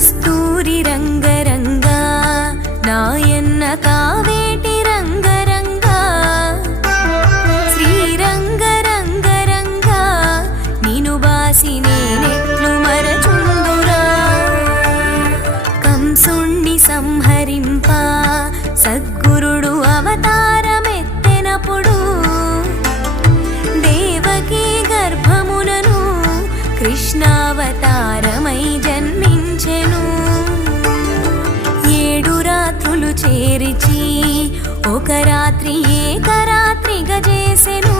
కస్తూరి రంగరంగా నాయన్న కావేటి రంగరంగా శ్రీరంగరంగరంగా నిను బాసి నేనెట్లు మరచుందురా కంసుణ్ణి సంహరింప సద్గురుడు అవతారమెత్తెనప్పుడు దేవకీ గర్భమునను కృష్ణావతారమై జన్మించెను 7 రాత్రులు చేరిచి ఒక రాత్రి ఏకరాత్రిగా చేసెను